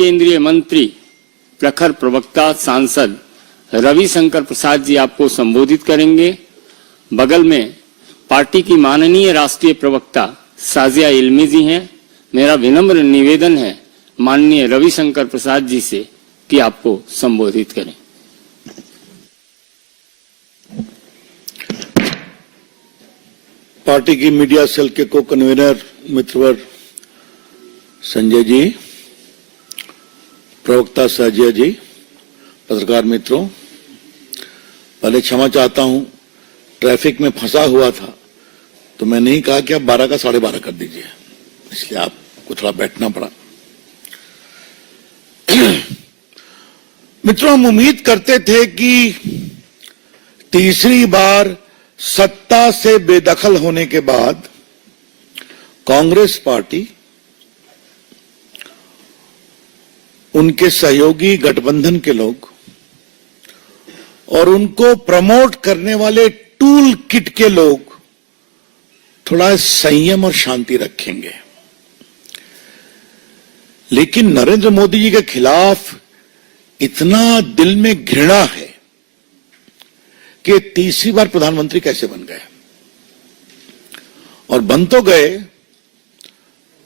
केंद्रीय मंत्री, प्रखर प्रवक्ता, सांसद रविशंकर प्रसाद जी आपको संबोधित करेंगे। बगल में पार्टी की माननीय राष्ट्रीय प्रवक्ता साजिया इल्मी जी हैं। मेरा विनम्र निवेदन है माननीय रविशंकर प्रसाद जी से कि आपको संबोधित करें। पार्टी की मीडिया सेल के को कन्वीनर मित्रवर संजय जी, प्रवक्ता साजिया जी, पत्रकार मित्रों, पहले क्षमा चाहता हूं, ट्रैफिक में फंसा हुआ था तो मैं नहीं कहा कि आप 12 का 12:30 कर दीजिए, इसलिए आपको थोड़ा बैठना पड़ा। मित्रों, हम उम्मीद करते थे कि तीसरी बार सत्ता से बेदखल होने के बाद कांग्रेस पार्टी, उनके सहयोगी गठबंधन के लोग और उनको प्रमोट करने वाले टूल किट के लोग थोड़ा संयम और शांति रखेंगे। लेकिन नरेंद्र मोदी जी के खिलाफ इतना दिल में घृणा है कि तीसरी बार प्रधानमंत्री कैसे बन गए, और बन तो गए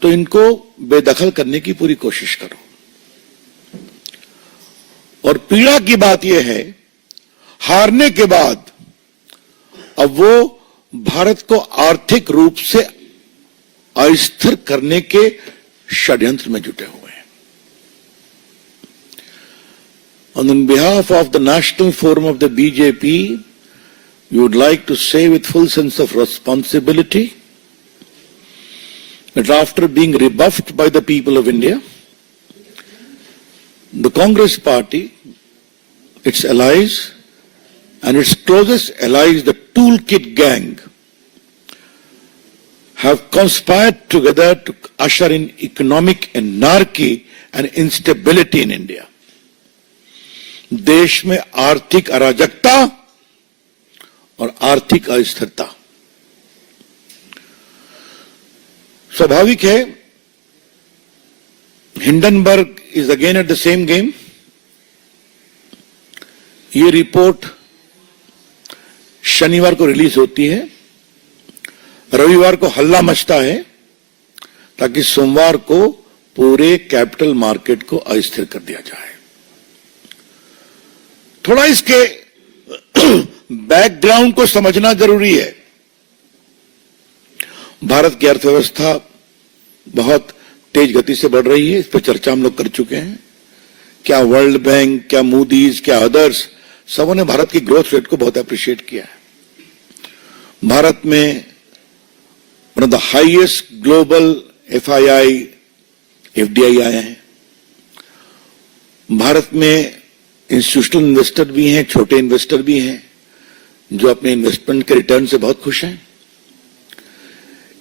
तो इनको बेदखल करने की पूरी कोशिश करो। और पीड़ा की बात यह है, हारने के बाद अब वो भारत को आर्थिक रूप से अस्थिर करने के षड्यंत्र में जुटे हुए हैं। On behalf of the National Forum of the BJP, we would like to say with full sense of responsibility that after being rebuffed by the people of India, the Congress Party, its allies, and its closest allies, the Toolkit Gang, have conspired together to usher in economic anarchy and instability in India. देश में आर्थिक अराजकता और आर्थिक अस्थिरता। स्वाभाविक है, Hindenburg is again at the same game. ये रिपोर्ट शनिवार को रिलीज होती है, रविवार को हल्ला मचता है ताकि सोमवार को पूरे कैपिटल मार्केट को अस्थिर कर दिया जाए। थोड़ा इसके बैकग्राउंड को समझना जरूरी है। भारत की अर्थव्यवस्था बहुत तेज गति से बढ़ रही है, इस पर चर्चा हम लोग कर चुके हैं। क्या वर्ल्ड बैंक, क्या मूडीज, क्या अदर्स, सबों ने भारत की ग्रोथ रेट को बहुत अप्रिशिएट किया है। भारत में one of the highest global FII, FDI आए हैं। भारत में इंस्टीट्यूशनल इन्वेस्टर भी हैं, छोटे इन्वेस्टर भी हैं, जो अपने इन्वेस्टमेंट के रिटर्न से बहुत खुश हैं।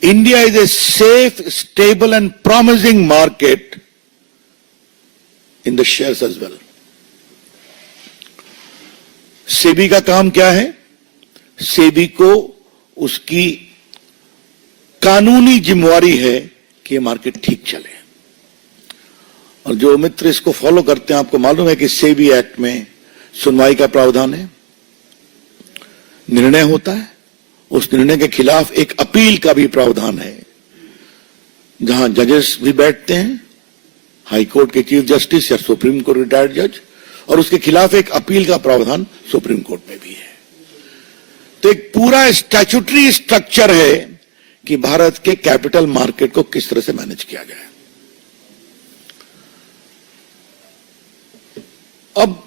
India is a safe, stable and promising market in the shares as well. SEBI का काम क्या है? सेबी को उसकी कानूनी जिम्मेवारी है कि ये मार्केट ठीक चले। और जो मित्र इसको फॉलो करते हैं, आपको मालूम है कि सेबी एक्ट में सुनवाई का प्रावधान है, निर्णय होता है, उस निर्णय के खिलाफ एक अपील का भी प्रावधान है, जहां जजेस भी बैठते हैं, हाई कोर्ट के चीफ जस्टिस या सुप्रीम कोर्ट रिटायर्ड जज, और उसके खिलाफ एक अपील का प्रावधान सुप्रीम कोर्ट में भी है। तो एक पूरा स्टैट्यूटरी स्ट्रक्चर है कि भारत के कैपिटल मार्केट को किस तरह से मैनेज किया जाए। अब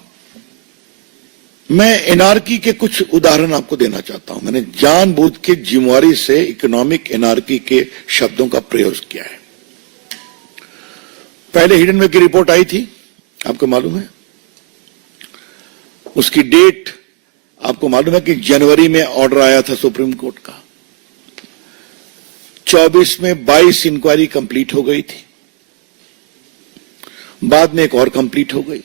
मैं एनआरकी के कुछ उदाहरण आपको देना चाहता हूं। मैंने जानबूझ के जिम्मेवारी से इकोनॉमिक एनआरकी के शब्दों का प्रयोग किया है। पहले हिडनबर्ग की रिपोर्ट आई थी, आपको मालूम है, उसकी डेट आपको मालूम है कि जनवरी में ऑर्डर आया था सुप्रीम कोर्ट का। 24 में 22 इंक्वायरी कंप्लीट हो गई थी, बाद में एक और कंप्लीट हो गई।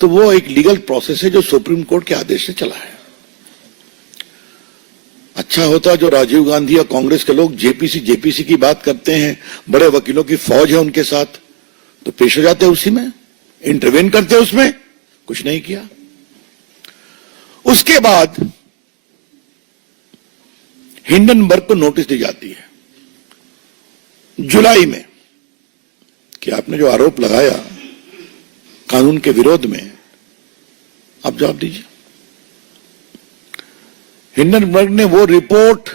तो वो एक लीगल प्रोसेस है जो सुप्रीम कोर्ट के आदेश से चला है। अच्छा होता जो राजीव गांधी और कांग्रेस के लोग जेपीसी की बात करते हैं, बड़े वकीलों की फौज है उनके साथ, तो पेश हो जाते उसी में, इंटरवेन करते उसमें, कुछ नहीं किया। उसके बाद हिंडनबर्ग को नोटिस दी जाती है जुलाई में कि आपने जो आरोप लगाया कानून के विरोध में, आप जवाब दीजिए। हिंडनबर्ग ने वो रिपोर्ट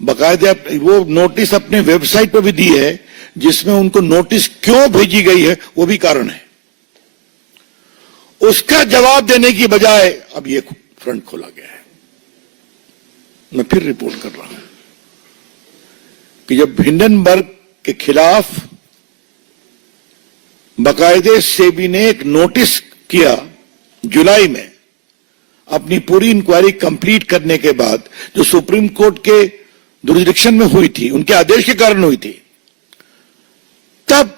बकायदे वो नोटिस अपने वेबसाइट पर भी दी है, जिसमें उनको नोटिस क्यों भेजी गई है वो भी कारण है। उसका जवाब देने की बजाय अब ये फ्रंट खोला गया है। मैं फिर रिपोर्ट कर रहा हूं कि जब हिंडनबर्ग के खिलाफ बकायदे सेबी ने एक नोटिस किया जुलाई में, अपनी पूरी इंक्वायरी कंप्लीट करने के बाद, जो सुप्रीम कोर्ट के जुरिडिक्शन में हुई थी, उनके आदेश के कारण हुई थी, तब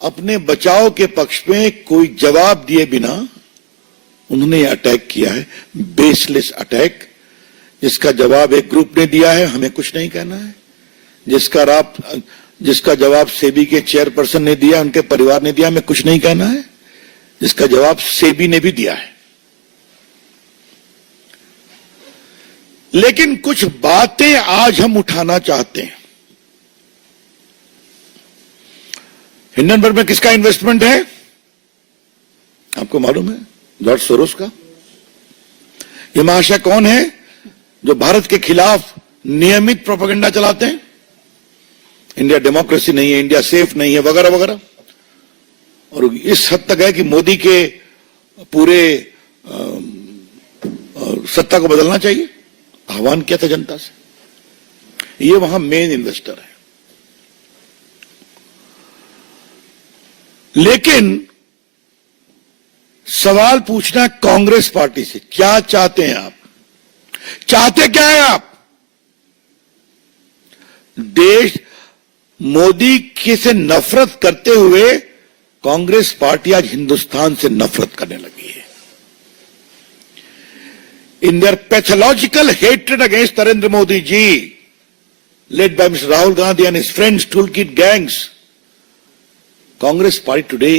अपने बचाव के पक्ष में कोई जवाब दिए बिना उन्होंने अटैक किया है, बेसलेस अटैक, जिसका जवाब एक ग्रुप ने दिया है, हमें कुछ नहीं कहना है। जिसका जवाब सेबी के चेयरपर्सन ने दिया, उनके परिवार ने दिया, हमें कुछ नहीं कहना है। जिसका जवाब सेबी ने भी दिया है। लेकिन कुछ बातें आज हम उठाना चाहते हैं। हिंडनबर्ग में किसका इन्वेस्टमेंट है आपको मालूम है? जॉर्ज सोरोस का। ये महाशय कौन है जो भारत के खिलाफ नियमित प्रोपेगेंडा चलाते हैं? इंडिया डेमोक्रेसी नहीं है, इंडिया सेफ नहीं है, वगैरह वगैरह। और इस हद तक है कि मोदी के पूरे सत्ता को बदलना चाहिए, आह्वान किया था जनता से। ये वहां मेन इन्वेस्टर है। लेकिन सवाल पूछना कांग्रेस पार्टी से, क्या चाहते हैं आप? चाहते क्या है आप? देश मोदी के से नफरत करते हुए कांग्रेस पार्टी आज हिंदुस्तान से नफरत करने लगी है। In their pathological hatred against Narendra Modi ji, led by Mr. Rahul Gandhi and his friends, toolkit gangs, Congress party today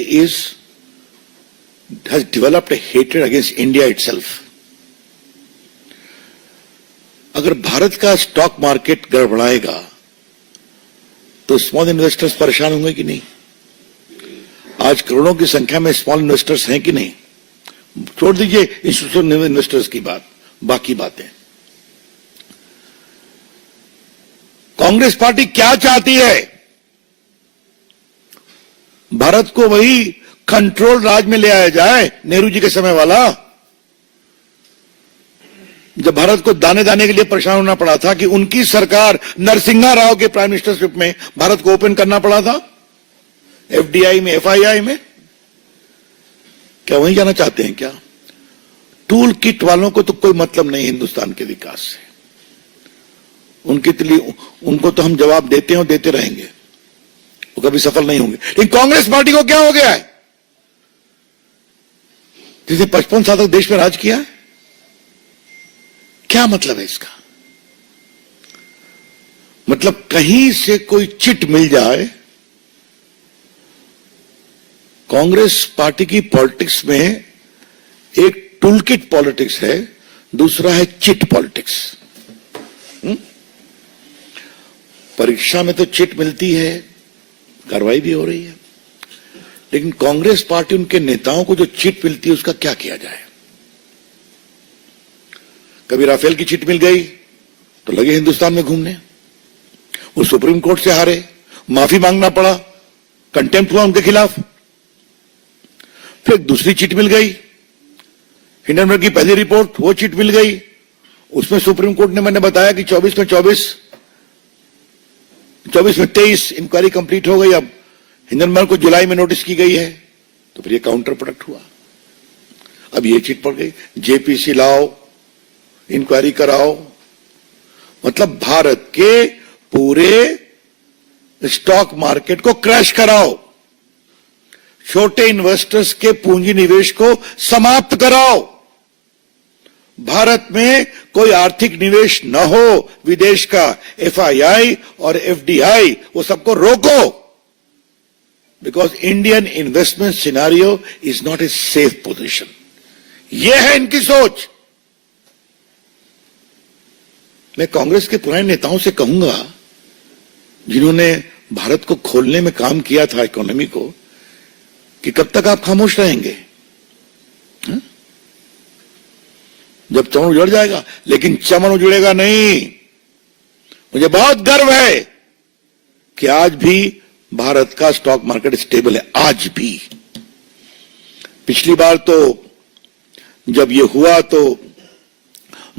has developed a hatred against India itself. अगर भारत का स्टॉक मार्केट गड़बड़ाएगा तो small investors परेशान होंगे कि नहीं? आज करोड़ों की संख्या में स्मॉल इन्वेस्टर्स हैं कि नहीं? छोड़ दीजिए इंस्टीट्यूशनल इन्वेस्टर्स की बात, बाकी बातें। कांग्रेस पार्टी क्या चाहती है? भारत को वही कंट्रोल राज में ले आया जाए, नेहरू जी के समय वाला, जब भारत को दाने दाने के लिए परेशान होना पड़ा था कि उनकी सरकार नरसिम्हा राव के प्राइम मिनिस्टरशिप में भारत को ओपन करना पड़ा था, एफडीआई में, एफआईआई में। क्या वहीं जाना चाहते हैं क्या? टूल किट वालों को तो कोई मतलब नहीं हिंदुस्तान के विकास से। उनको तो हम जवाब देते हैं और देते रहेंगे, वो कभी सफल नहीं होंगे। लेकिन कांग्रेस पार्टी को क्या हो गया है? जिसे 55 साल तक देश में राज किया है, क्या मतलब है इसका? मतलब कहीं से कोई चिट मिल जाए। कांग्रेस पार्टी की पॉलिटिक्स में एक टूलकिट पॉलिटिक्स है, दूसरा है चिट पॉलिटिक्स। परीक्षा में तो चिट मिलती है, कार्रवाई भी हो रही है, लेकिन कांग्रेस पार्टी, उनके नेताओं को जो चिट मिलती है उसका क्या किया जाए? कभी राफेल की चिट मिल गई तो लगे हिंदुस्तान में घूमने, वो सुप्रीम कोर्ट से हारे, माफी मांगना पड़ा, कंटेम्प्ट हुआ उनके खिलाफ। फिर दूसरी चिट मिल गई, हिंडनबर्ग की पहली रिपोर्ट, वो चिट मिल गई, उसमें सुप्रीम कोर्ट ने, मैंने बताया कि 24 में 23 इंक्वायरी कंप्लीट हो गई। अब हिंडनबर्ग को जुलाई में नोटिस की गई है, तो फिर ये काउंटर प्रोडक्ट हुआ। अब ये चिट पड़ गई, जेपीसी लाओ, इंक्वायरी कराओ। मतलब भारत के पूरे स्टॉक मार्केट को क्रैश कराओ, छोटे इन्वेस्टर्स के पूंजी निवेश को समाप्त कराओ, भारत में कोई आर्थिक निवेश न हो विदेश का, एफआईआई और एफडीआई, वो सबको रोको। Because Indian investment scenario is not a safe position. यह है इनकी सोच। मैं कांग्रेस के पुराने नेताओं से कहूंगा, जिन्होंने भारत को खोलने में काम किया था, इकोनॉमी को, कि कब तक आप खामोश रहेंगे? हा? जब चमन उजड़ जाएगा, लेकिन चमन उजड़ेगा नहीं। मुझे बहुत गर्व है कि आज भी भारत का स्टॉक मार्केट स्टेबल है। आज भी। पिछली बार तो जब ये हुआ तो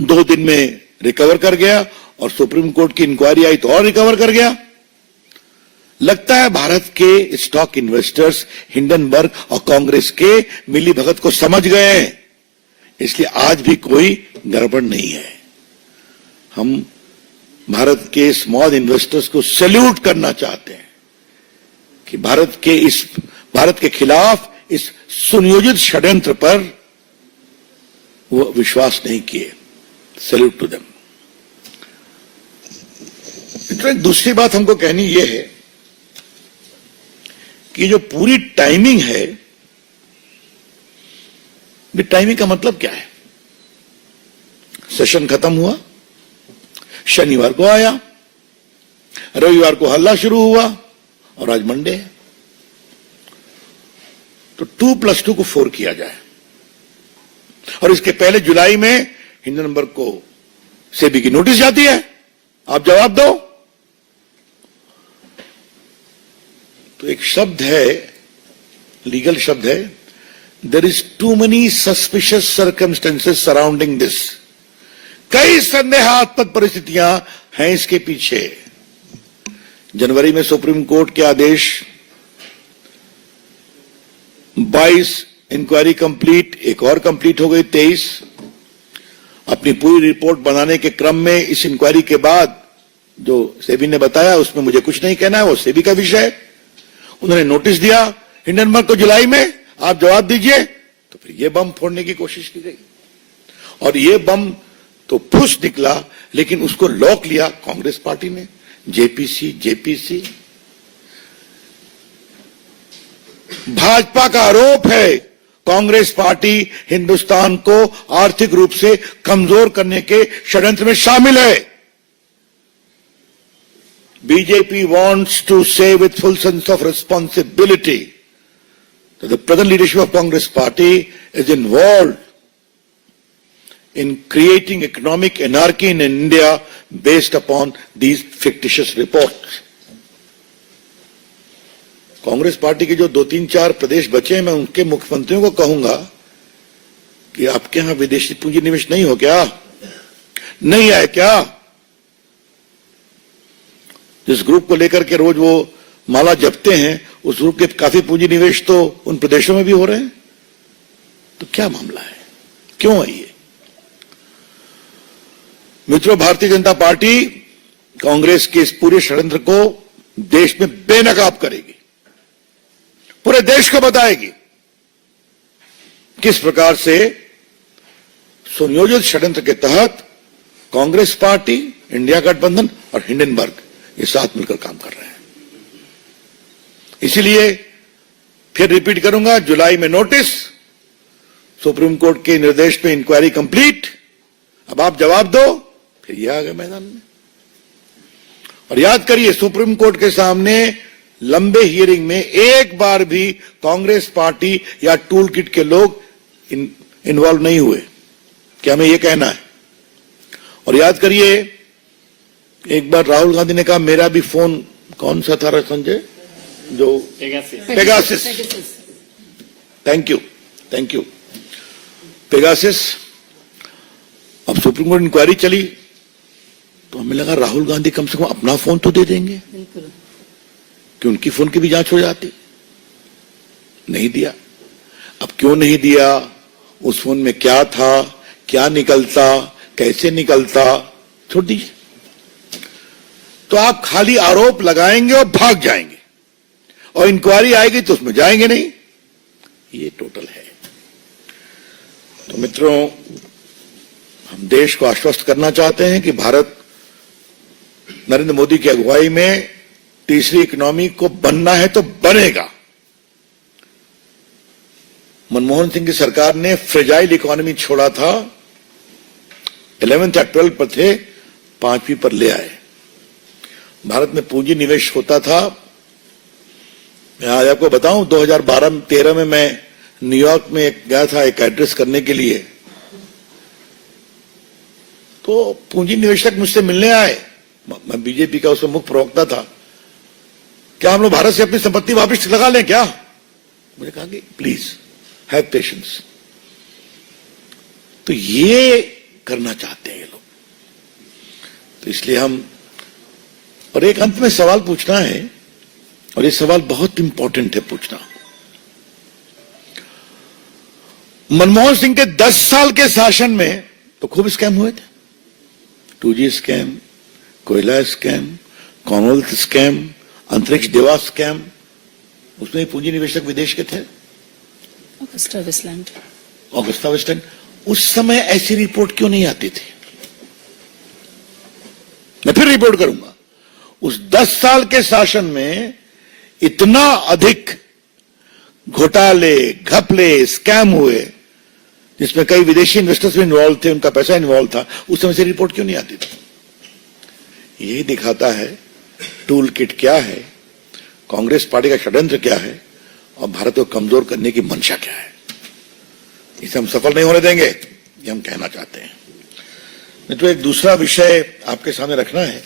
2 दिन में रिकवर कर गया, और सुप्रीम कोर्ट की इंक्वायरी आई तो और रिकवर कर गया। लगता है भारत के स्टॉक इन्वेस्टर्स हिंडनबर्ग और कांग्रेस के मिली भगत को समझ गए हैं, इसलिए आज भी कोई गड़बड़ नहीं है। हम भारत के स्मॉल इन्वेस्टर्स को सैल्यूट करना चाहते हैं कि भारत के खिलाफ इस सुनियोजित षड्यंत्र पर वो विश्वास नहीं किए। Salute to them. दूसरी बात हमको कहनी यह है कि जो पूरी टाइमिंग है, टाइमिंग का मतलब क्या है? सेशन खत्म हुआ, शनिवार को आया, रविवार को हल्ला शुरू हुआ, और आज मंडे है। तो 2+2 को 4 किया जाए, और इसके पहले जुलाई में हिंडनबर्ग को सेबी की नोटिस जाती है, आप जवाब दो। तो एक शब्द है, लीगल शब्द है, there is too many suspicious circumstances surrounding this. कई संदेहास्पद परिस्थितियां हैं इसके पीछे। जनवरी में सुप्रीम कोर्ट के आदेश, 22 इंक्वायरी कंप्लीट, एक और कंप्लीट हो गई 23। अपनी पूरी रिपोर्ट बनाने के क्रम में इस इंक्वायरी के बाद जो सेबी ने बताया उसमें मुझे कुछ नहीं कहना है, वो सेबी का विषय है। उन्होंने नोटिस दिया हिंडनबर्ग को जुलाई में, आप जवाब दीजिए। तो फिर ये बम फोड़ने की कोशिश की गई, और ये बम तो फुस निकला, लेकिन उसको लॉक लिया कांग्रेस पार्टी ने। जेपीसी। भाजपा का आरोप है कांग्रेस पार्टी हिंदुस्तान को आर्थिक रूप से कमजोर करने के षड्यंत्र में शामिल है। BJP wants to say with full sense of responsibility that the present leadership of Congress Party is involved in creating economic anarchy in India based upon these fictitious reports. Congress party के जो 2-3-4 प्रदेश बचे हैं, मैं उनके मुख्यमंत्रियों को कहूंगा कि आपके यहां विदेशी पूंजी निवेश नहीं हो क्या? नहीं आए क्या? जिस ग्रुप को लेकर के रोज वो माला जपते हैं, उस ग्रुप के काफी पूंजी निवेश तो उन प्रदेशों में भी हो रहे हैं। तो क्या मामला है? क्यों है ये? मित्रों, भारतीय जनता पार्टी कांग्रेस के इस पूरे षड्यंत्र को देश में बेनकाब करेगी, पूरे देश को बताएगी किस प्रकार से सुनियोजित षड्यंत्र के तहत कांग्रेस पार्टी, इंडिया गठबंधन और हिंडनबर्ग ये साथ मिलकर काम कर रहे हैं। इसीलिए फिर रिपीट करूंगा, जुलाई में नोटिस, सुप्रीम कोर्ट के निर्देश पे इंक्वायरी कंप्लीट, अब आप जवाब दो, फिर ये आ गए मैदान में। और याद करिए, सुप्रीम कोर्ट के सामने लंबे हियरिंग में एक बार भी कांग्रेस पार्टी या टूल किट के लोग इन्वॉल्व नहीं हुए। क्या हमें यह कहना है? और याद करिए, एक बार राहुल गांधी ने कहा मेरा भी फोन कौन सा था संजय, जो पेगासिस, थैंक यू पेगासिस। अब सुप्रीम कोर्ट इंक्वायरी चली तो हमें लगा राहुल गांधी कम से कम अपना फोन तो दे देंगे कि उनकी फोन की भी जांच हो जाती। नहीं दिया। अब क्यों नहीं दिया? उस फोन में क्या था, क्या निकलता, कैसे निकलता, छोड़ दीजिए। तो आप खाली आरोप लगाएंगे और भाग जाएंगे, और इंक्वायरी आएगी तो उसमें जाएंगे नहीं। ये टोटल है। तो मित्रों, हम देश को आश्वस्त करना चाहते हैं कि भारत नरेंद्र मोदी की अगुवाई में तीसरी इकोनॉमी को बनना है तो बनेगा। मनमोहन सिंह की सरकार ने फ्रेजाइल इकोनॉमी छोड़ा था, 11th या 12th पर थे, 5वीं पर ले आए। भारत में पूंजी निवेश होता था। मैं आज आपको बताऊं, 2012-13 में मैं न्यूयॉर्क में गया था एक एड्रेस करने के लिए, तो पूंजी निवेशक मुझसे मिलने आए। मैं बीजेपी का उसमें मुख्य प्रवक्ता था। क्या हम लोग भारत से अपनी संपत्ति वापस लगा लें क्या? मुझे कहा कि प्लीज हैव पेशेंस। तो ये करना चाहते हैं ये लोग। तो इसलिए हम, और एक अंत में सवाल पूछना है, और ये सवाल बहुत इंपॉर्टेंट है पूछना। मनमोहन सिंह के 10 साल के शासन में तो खूब स्कैम हुए थे। 2G स्कैम, कोयला स्कैम, कॉमनवेल्थ स्कैम, अंतरिक्ष देवा स्कैम, उसमें पूंजी निवेशक विदेश के थे। Augusta Westland. उस समय ऐसी रिपोर्ट क्यों नहीं आती थी? मैं फिर रिपोर्ट करूंगा। उस 10 साल के शासन में इतना अधिक घोटाले, घपले, स्कैम हुए, जिसमें कई विदेशी इन्वेस्टर्स भी इन्वॉल्व थे, उनका पैसा इन्वॉल्व था। उस समय से रिपोर्ट क्यों नहीं आती थी? यही दिखाता है टूल किट क्या है, कांग्रेस पार्टी का षड्यंत्र क्या है, और भारत को कमजोर करने की मंशा क्या है। इसे हम सफल नहीं होने देंगे, ये हम कहना चाहते हैं। नहीं तो एक दूसरा विषय आपके सामने रखना है।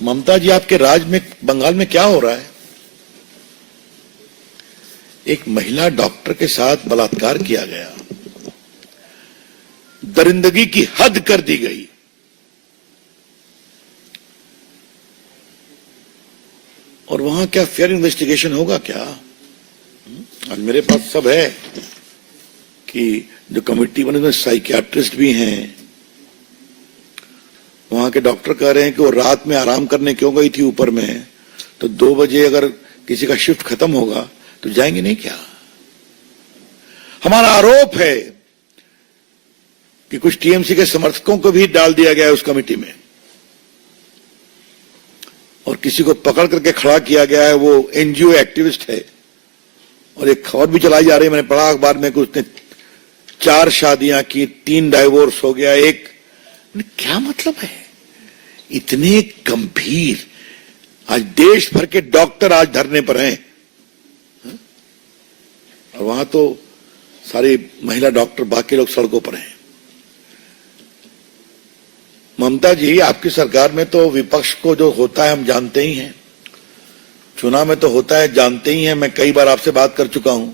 ममता जी, आपके राज्य में, बंगाल में क्या हो रहा है? एक महिला डॉक्टर के साथ बलात्कार किया गया, दरिंदगी की हद कर दी गई। और वहां क्या फेयर इन्वेस्टिगेशन होगा क्या? आज मेरे पास सब है कि जो कमेटी बनी उसमें साइकियाट्रिस्ट भी हैं। वहां के डॉक्टर कह रहे हैं कि वो रात में आराम करने क्यों गई थी ऊपर में, तो 2 बजे अगर किसी का शिफ्ट खत्म होगा तो जाएंगे नहीं क्या? हमारा आरोप है कि कुछ टीएमसी के समर्थकों को भी डाल दिया गया है उस कमेटी में, और किसी को पकड़ करके खड़ा किया गया है, वो एनजीओ एक्टिविस्ट है। और एक खबर भी चलाई जा रही है, मैंने पढ़ा अखबार में कि उसने 4 शादियां की, 3 डाइवोर्स हो गया, एक। क्या मतलब है? इतने गंभीर, आज देश भर के डॉक्टर आज धरने पर हैं, और वहां तो सारी महिला डॉक्टर, बाकी लोग सड़कों पर हैं। ममता जी, आपकी सरकार में तो विपक्ष को जो होता है हम जानते ही हैं, चुनाव में तो होता है जानते ही हैं। मैं कई बार आपसे बात कर चुका हूं।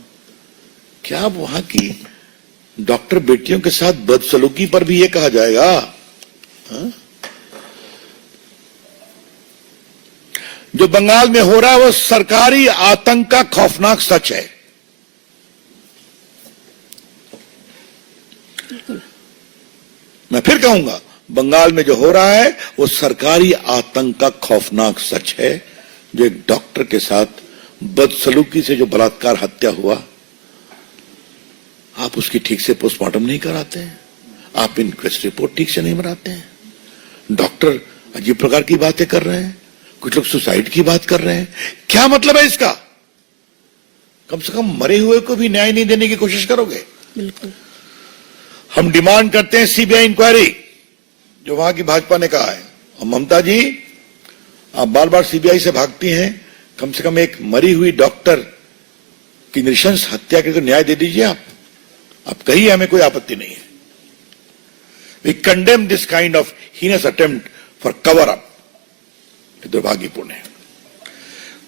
क्या वहां की डॉक्टर बेटियों के साथ बदसलूकी पर भी ये कहा जाएगा? हा? जो बंगाल में हो रहा है वो सरकारी आतंक का खौफनाक सच है। मैं फिर कहूंगा, बंगाल में जो हो रहा है वो सरकारी आतंक का खौफनाक सच है। जो एक डॉक्टर के साथ बदसलूकी से जो बलात्कार हत्या हुआ, आप उसकी ठीक से पोस्टमार्टम नहीं कराते हैं, आप इनक्वेस्ट रिपोर्ट ठीक से नहीं बनाते हैं। डॉक्टर अजीब प्रकार की बातें कर रहे हैं, कुछ लोग सुसाइड की बात कर रहे हैं। क्या मतलब है इसका? कम से कम मरे हुए को भी न्याय नहीं देने की कोशिश करोगे? बिल्कुल। हम डिमांड करते हैं सीबीआई इंक्वायरी, जो वहां की भाजपा ने कहा है। और ममता जी, आप बार बार सीबीआई से भागती हैं, कम से कम एक मरी हुई डॉक्टर की नृशंस हत्या के न्याय दे दीजिए। आप कहिए, हमें कोई आपत्ति नहीं है। We condemn this kind of heinous attempt for cover up. दुर्भाग्यपूर्ण है।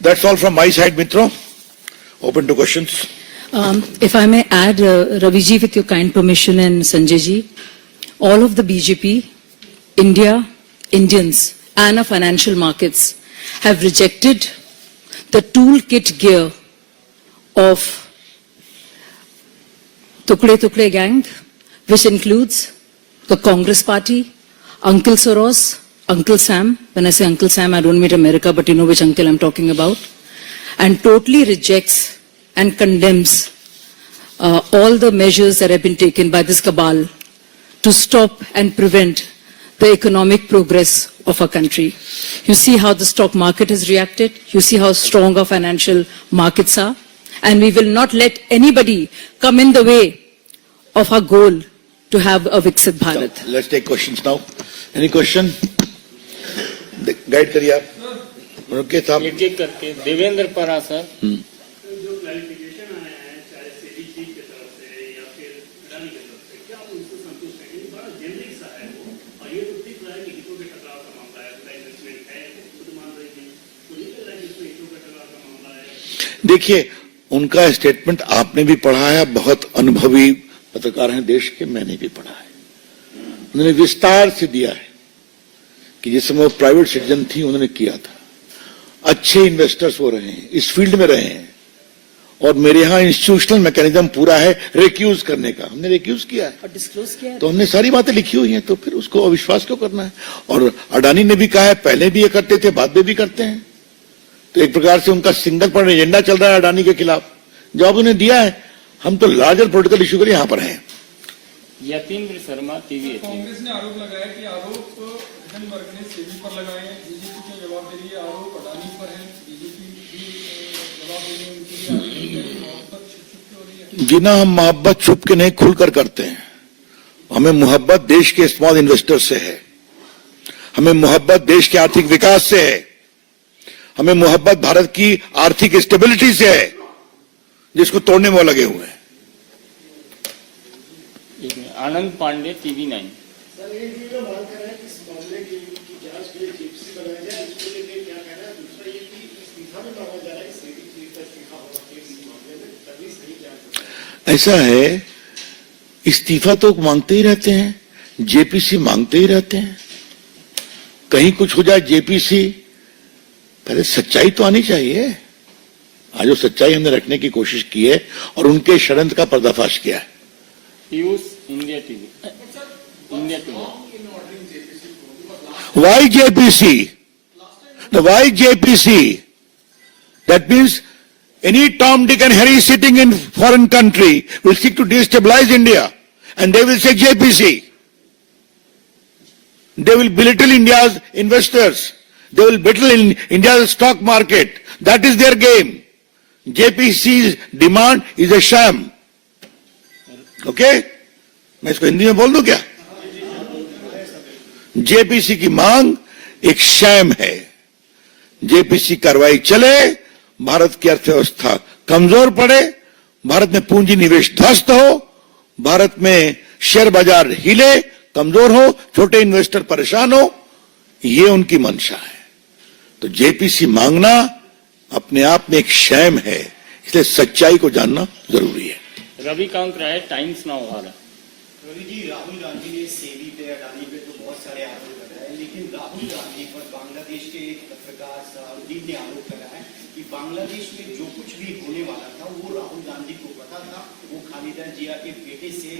That's all from my side मित्रों। Open to questions. If I may add, Ravi ji, with your kind permission, and Sanjay ji, all of the BJP, India, Indians, and our financial markets have rejected the toolkit gear of Tukde Tukde gang, which includes the Congress Party, Uncle Soros, Uncle Sam. When I say Uncle Sam, I don't mean America, but you know which uncle I'm talking about. And totally rejects and condemns all the measures that have been taken by this cabal to stop and prevent the economic progress of our country. You see how the stock market has reacted. You see how strong our financial markets are. And we will not let anybody come in the way of our goal to have a Viksit Bharat. Let's take questions now. Any question? Guide करिए आप। रुकिए साहब। एक एक करके देवेंद्र परा sir. जो clarification आया है चाहे सेबी चीफ की तरफ से या फिर अडानी की तरफ से, क्या आप उनसे संतुष्ट हैं? क्योंकि बड़ा जेनरिक सा है वो, और ये तो दिख रहा है कि हितों के टकराव का मामला है, पूरा इन्वेस्टमेंट है, खुद मान रही थी, तो नहीं लग रहा है कि इसमें हितों के टकराव का मामला है। देखिए, उनका स्टेटमेंट आपने भी पढ़ा है, बहुत अनुभवी पत्रकार हैं देश के, मैंने भी पढ़ा है। उन्होंने विस्तार से दिया है कि जिस समय वो प्राइवेट सिटीजन थी उन्होंने किया था, अच्छे इन्वेस्टर्स हो रहे हैं, इस फील्ड में रहे हैं, और मेरे यहां इंस्टीट्यूशनल मैकेनिज्म पूरा है रिक्यूज करने का। हमने रिक्यूज किया है और डिस्क्लोज किया है। तो हमने सारी बातें लिखी हुई हैं, तो फिर उसको अविश्वास क्यों करना है? और अडानी ने भी कहा है, पहले भी ये करते थे, बाद में भी करते हैं, तो एक प्रकार से उनका सिंगल पॉइंट एजेंडा चल रहा है अडानी के खिलाफ। जवाब उन्हें दिया है। हम तो लार्जर पॉलिटिकल इशू के लिए यहां पर हैं। यतीन्द्र शर्मा टीवी। कांग्रेस ने आरोप लगाया कि आरोप हिंडनबर्ग ने सेबी पर लगाए हैं, बीजेपी के जवाब दे रही है आरोप अडानी पर है, बीजेपी भी जवाब दे रही है, उनकी भी मोहब्बत छुप के हो रही है। गिना हम मोहब्बत छुप के नहीं, खुलकर करते हैं। हमें मोहब्बत देश के स्मॉल इन्वेस्टर से है, हमें मोहब्बत देश के आर्थिक विकास से है, हमें मोहब्बत भारत की आर्थिक स्टेबिलिटी से है, जिसको तोड़ने में वो लगे हुए हैं। आनंद पांडे टीवी 9। सर, एक जो मांग कर रहे हैं कि इस मामले की जांच के लिए जेपीसी बनाया जाए, इसको लेकर क्या कहना है? दूसरा ये कि इस्तीफा भी मांगा जा रहा है, सेबी चीफ का इस्तीफा होना चाहिए इस मामले में, तभी सही जांच। ऐसा है, इस्तीफा तो मांगते ही रहते हैं, जेपीसी मांगते ही रहते हैं, कहीं कुछ हो जाए जेपीसी, पहले सच्चाई तो आनी चाहिए। आज वो सच्चाई हमने रखने की कोशिश की है और उनके षड्यंत्र का पर्दाफाश किया है। Piyush India TV. India TV. Why JPC? The why JPC? That means any Tom, Dick and Harry sitting in foreign country will seek to destabilize India, and they will say JPC. They will belittle India's investors. They will belittle India's stock market. That is their game. JPC's demand is a sham. Okay, मैं इसको हिंदी में बोल दूं क्या? JPC की मांग एक sham है। जेपीसी कार्रवाई चले, भारत की अर्थव्यवस्था कमजोर पड़े, भारत में पूंजी निवेश ध्वस्त हो, भारत में शेयर बाजार हिले, कमजोर हो, छोटे इन्वेस्टर परेशान हो, ये उनकी मंशा है। तो जेपीसी मांगना अपने आप में एक शैम है, इसलिए सच्चाई को जानना जरूरी है। रविकांत राय टाइम्स नाउ भारत। रवि जी, राहुल गांधी ने सेबी पे अडानी पे तो बहुत सारे आरोप लगाए, लेकिन राहुल गांधी पर बांग्लादेश के एक पत्रकार सलाउद्दीन ने आरोप लगाया कि बांग्लादेश में जो कुछ भी होने वाला था वो राहुल गांधी को पता था। वो खालिदा जिया के बेटे से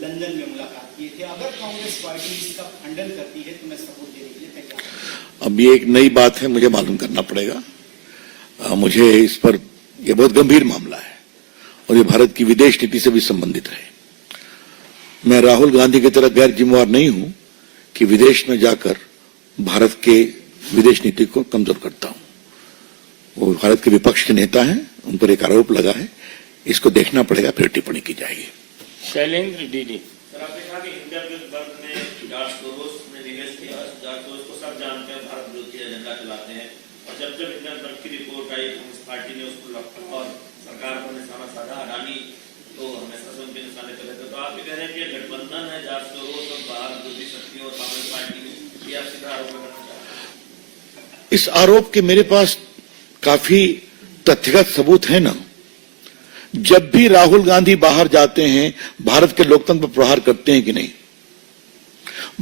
लंदन में मुलाकात किए थे। अगर कांग्रेस पार्टी इसका खंडन करती है तो मैं सबूत देने के लिए तैयार हूं। अब ये एक नई बात है, मुझे मालूम करना पड़ेगा। मुझे इस पर, यह बहुत गंभीर मामला है और ये भारत की विदेश नीति से भी संबंधित है। मैं राहुल गांधी की तरह गैर जिम्मेवार नहीं हूं कि विदेश में जाकर भारत के विदेश नीति को कमजोर करता हूं। वो भारत के विपक्ष के नेता हैं, उन पर एक आरोप लगा है, इसको देखना पड़ेगा, फिर टिप्पणी की जाएगी। शैलेंद्र डीडी। सर, आपने कहा कि हिंडनबर्ग ने जॉर्ज सोरोस में निवेश किया। जॉर्ज सोरोस को सब जानते हैं, भारत विरोधी एजेंडा चलाते हैं, और जब हिंडनबर्ग की रिपोर्ट आई, कांग्रेस पार्टी ने उसको लपका और सरकार पर निशाना साधा। अडानी तो हमेशा से उनके निशाने पर रहते। तो आप ये कह रहे हैं कि गठबंधन है जॉर्ज सोरोस और बाहर विरोधी शक्तियों और कांग्रेस पार्टी, ये आप सीधा आरोप करना चाहते हैं? इस आरोप के मेरे पास काफी तथ्यगत सबूत है ना। जब भी राहुल गांधी बाहर जाते हैं, भारत के लोकतंत्र पर प्रहार करते हैं कि नहीं?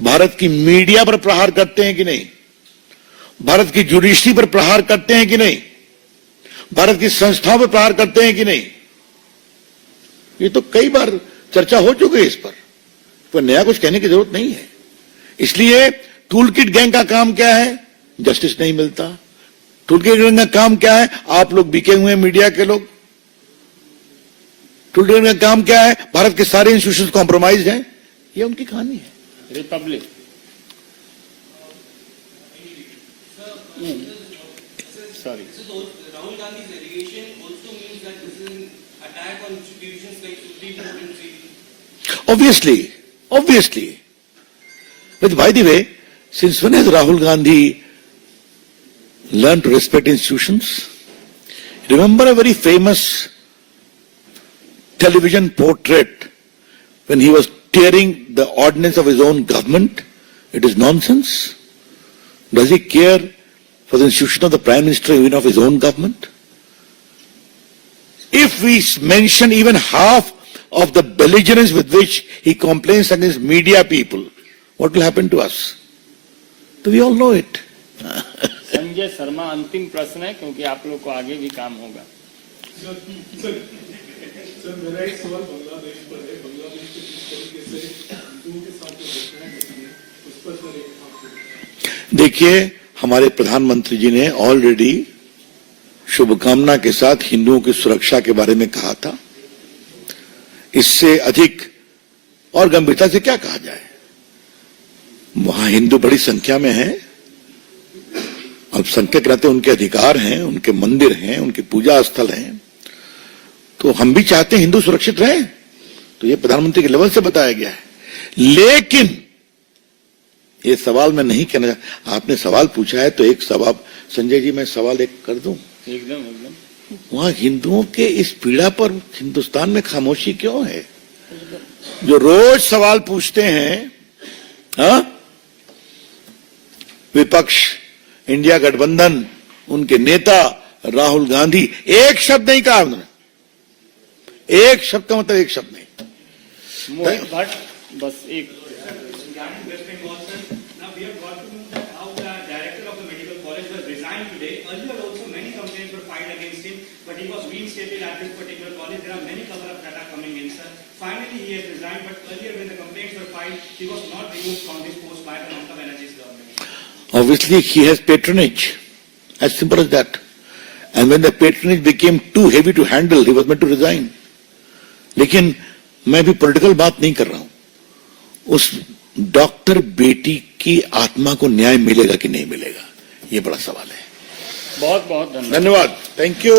भारत की मीडिया पर प्रहार करते हैं कि नहीं? भारत की जुडिशरी पर प्रहार करते हैं कि नहीं? भारत की संस्थाओं पर प्रहार करते हैं कि नहीं? ये तो कई बार चर्चा हो चुकी है इस पर नया कुछ कहने की जरूरत नहीं है। इसलिए टूल किट गैंग का काम क्या है? जस्टिस नहीं मिलता। टूल किट गैंग का काम क्या है? आप लोग बिके हुए हैं, मीडिया के लोग। टूल किट गैंग का काम क्या है? भारत के सारे इंस्टीट्यूशन कॉम्प्रोमाइज हैं। ये उनकी कहानी है। Republic. Sorry. So Rahul Gandhi's allegation also means that this is an attack on institutions like Supreme Court and CBI. Obviously. But by the way, since when has Rahul Gandhi learned to respect institutions? Remember a very famous television portrait when he was tearing the ordinance of his own government? It is nonsense. Does he care for the institution of the Prime Minister even of his own government? If we mention even half of the belligerence with which he complains against media people, what will happen to us? So we all know it. Sanjay Sharma अंतिम प्रश्न है क्योंकि आप लोग को आगे भी काम होगा। सर मेरा एक सवाल बांग्लादेश पर है। बांग्लादेश के जिस तरीके से हिंदुओं के साथ जो घटनाएं घटी हैं उस पर सर एक आपको। देखिए, हमारे प्रधानमंत्री जी ने ऑलरेडी शुभकामना के साथ हिंदुओं की सुरक्षा के बारे में कहा था। इससे अधिक और गंभीरता से क्या कहा जाए? वहां हिंदू बड़ी संख्या में हैं। अल्पसंख्यक रहते उनके अधिकार हैं, उनके मंदिर हैं, उनके पूजा स्थल हैं। तो हम भी चाहते हैं हिंदू सुरक्षित रहे। तो ये प्रधानमंत्री के लेवल से बताया गया है। लेकिन ये सवाल मैं नहीं कहना चाहता। आपने सवाल पूछा है तो एक सवाल, संजय जी मैं सवाल एक कर दूं। एकदम वहां हिंदुओं के इस पीड़ा पर हिंदुस्तान में खामोशी क्यों है? जो रोज सवाल पूछते हैं, हाँ, विपक्ष, इंडिया गठबंधन, उनके नेता राहुल गांधी, एक शब्द नहीं कहा उन्होंने। एक शब्द का मतलब एक शब्द नहीं। मोहित भट्ट बस एक West Bengal, sir. Now we have got to know that how the director of the medical college was resigned today. Earlier also many complaints were filed against him, but he was reinstated at this particular college. There are many cover-up that are coming in, sir. Finally he has resigned, but earlier when the complaints were filed, he was not removed from this post by the Mamata Banerjee's government. Obviously he has patronage, as simple as that. And when the patronage became too heavy to handle, he was meant to resign. लेकिन मैं भी political बात नहीं कर रहा हूं। उस doctor बेटी की आत्मा को न्याय मिलेगा कि नहीं मिलेगा, ये बड़ा सवाल है। बहुत बहुत धन्यवाद। धन्यवाद, थैंक यू।